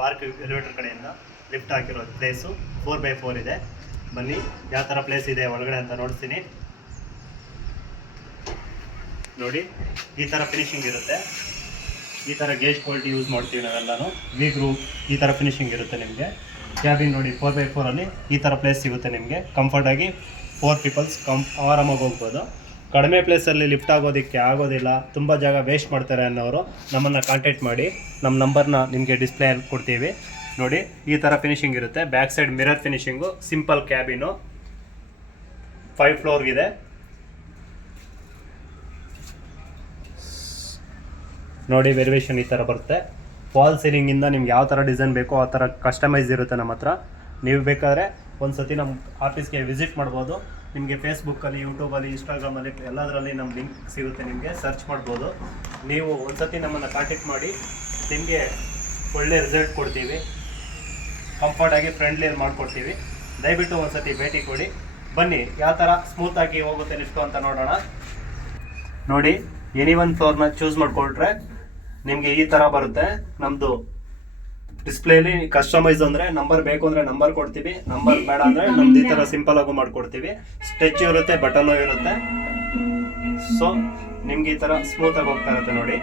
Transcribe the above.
Park elevator ಕಡೆಯಿಂದ lift ಹಾಕಿರೋ place 4x4 ಇದೆ. ಬನ್ನಿ ಯಾವ ಥರ ಪ್ಲೇಸ್ ಇದೆ ಒಳಗಡೆ ಅಂತ ನೋಡ್ತೀನಿ. ನೋಡಿ ಈ ಥರ ಫಿನಿಶಿಂಗ್ ಇರುತ್ತೆ. ಈ ಥರ ಗೇಜ್ ಕ್ವಾಲಿಟಿ ಯೂಸ್ ಮಾಡ್ತೀವಿ ನಾವೆಲ್ಲನೂ. ವಿ ಗ್ರೂವ್ ಈ ಥರ ಫಿನಿಶಿಂಗ್ ಇರುತ್ತೆ ನಿಮಗೆ. ಕ್ಯಾಬಿನ್ ನೋಡಿ 4x4 ಅಲ್ಲಿ ಈ ಥರ ಪ್ಲೇಸ್ ಸಿಗುತ್ತೆ ನಿಮಗೆ. ಕಂಫರ್ಟಾಗಿ 4 ಪೀಪಲ್ಸ್ ಆರಾಮಾಗಿ ಹೋಗ್ಬೋದು. ಕಡಿಮೆ ಪ್ಲೇಸಲ್ಲಿ ಲಿಫ್ಟ್ ಆಗೋದಕ್ಕೆ ಆಗೋದಿಲ್ಲ, ತುಂಬ ಜಾಗ ವೇಸ್ಟ್ ಮಾಡ್ತಾರೆ ಅನ್ನೋರು ನಮ್ಮನ್ನು ಕಾಂಟ್ಯಾಕ್ಟ್ ಮಾಡಿ. ನಮ್ಮ ನಂಬರ್ನ ನಿಮಗೆ ಡಿಸ್ಪ್ಲೇಯಲ್ಲಿ ಕೊಡ್ತೀವಿ. ನೋಡಿ ಈ ಥರ ಫಿನಿಶಿಂಗ್ ಇರುತ್ತೆ. Back side mirror finishing, simple cabin, 5 floor ಇದೆ. ನೋಡಿ ವೆರಿವೇಷನ್ ಈ ಥರ ಬರುತ್ತೆ. ಫಾಲ್ ಸೀಲಿಂಗಿಂದ ನಿಮ್ಗೆ ಯಾವ ಥರ ಡಿಸೈನ್ ಬೇಕೋ ಆ ಥರ ಕಸ್ಟಮೈಸ್ ಇರುತ್ತೆ ನಮ್ಮ ಹತ್ರ. ನೀವು ಬೇಕಾದರೆ ಒಂದು ಸತಿ ನಮ್ಮ ಆಫೀಸ್ಗೆ ವಿಸಿಟ್ ಮಾಡ್ಬೋದು. ನಿಮಗೆ ಫೇಸ್ಬುಕ್ಕಲ್ಲಿ, ಯೂಟ್ಯೂಬಲ್ಲಿ, ಇನ್ಸ್ಟಾಗ್ರಾಮಲ್ಲಿ ಎಲ್ಲದರಲ್ಲಿ ನಮ್ಮ ಲಿಂಕ್ ಸಿಗುತ್ತೆ. ನಿಮಗೆ ಸರ್ಚ್ ಮಾಡ್ಬೋದು. ನೀವು ಒಂದು ಸತಿ ನಮ್ಮನ್ನು ಕಾಂಟ್ಯಾಕ್ಟ್ ಮಾಡಿ, ನಿಮಗೆ ಒಳ್ಳೆ ರಿಸಲ್ಟ್ ಕೊಡ್ತೀವಿ. ಕಂಫರ್ಟಾಗಿ ಫ್ರೆಂಡ್ಲಿಯಲ್ಲಿ ಮಾಡಿಕೊಡ್ತೀವಿ. ದಯವಿಟ್ಟು ಒಂದು ಸತಿ ಭೇಟಿ ಕೊಡಿ. ಬನ್ನಿ ಯಾವ ಥರ ಸ್ಮೂತಾಗಿ ಹೋಗುತ್ತೆ ಲಿಫ್ಟು ಅಂತ ನೋಡೋಣ. ನೋಡಿ ಎನಿ ಒಂದು ಫ್ಲೋರ್ನ ಚೂಸ್ ಮಾಡಿಕೊಟ್ರೆ ನಿಮಗೆ ಈ ಥರ ಬರುತ್ತೆ. ನಮ್ಮದು ಡಿಸ್ಪ್ಲೇಲಿ ಕಸ್ಟಮೈಸ್ ಅಂದರೆ ನಂಬರ್ ಬೇಕು ಅಂದರೆ ನಂಬರ್ ಕೊಡ್ತೀವಿ, ನಂಬರ್ ಬೇಡ ಅಂದರೆ ನಮ್ದು ಈ ಥರ ಸಿಂಪಲ್ ಆಗು ಮಾಡಿಕೊಡ್ತೀವಿ. ಸ್ಟೆಚ್ ಇರುತ್ತೆ, ಬಟನ್ನು ಇರುತ್ತೆ. ಸೊ ನಿಮ್ಗೆ ಈ ಥರ ಸ್ಮೂತಾಗಿ ಹೋಗ್ತಾ ಇರುತ್ತೆ ನೋಡಿ.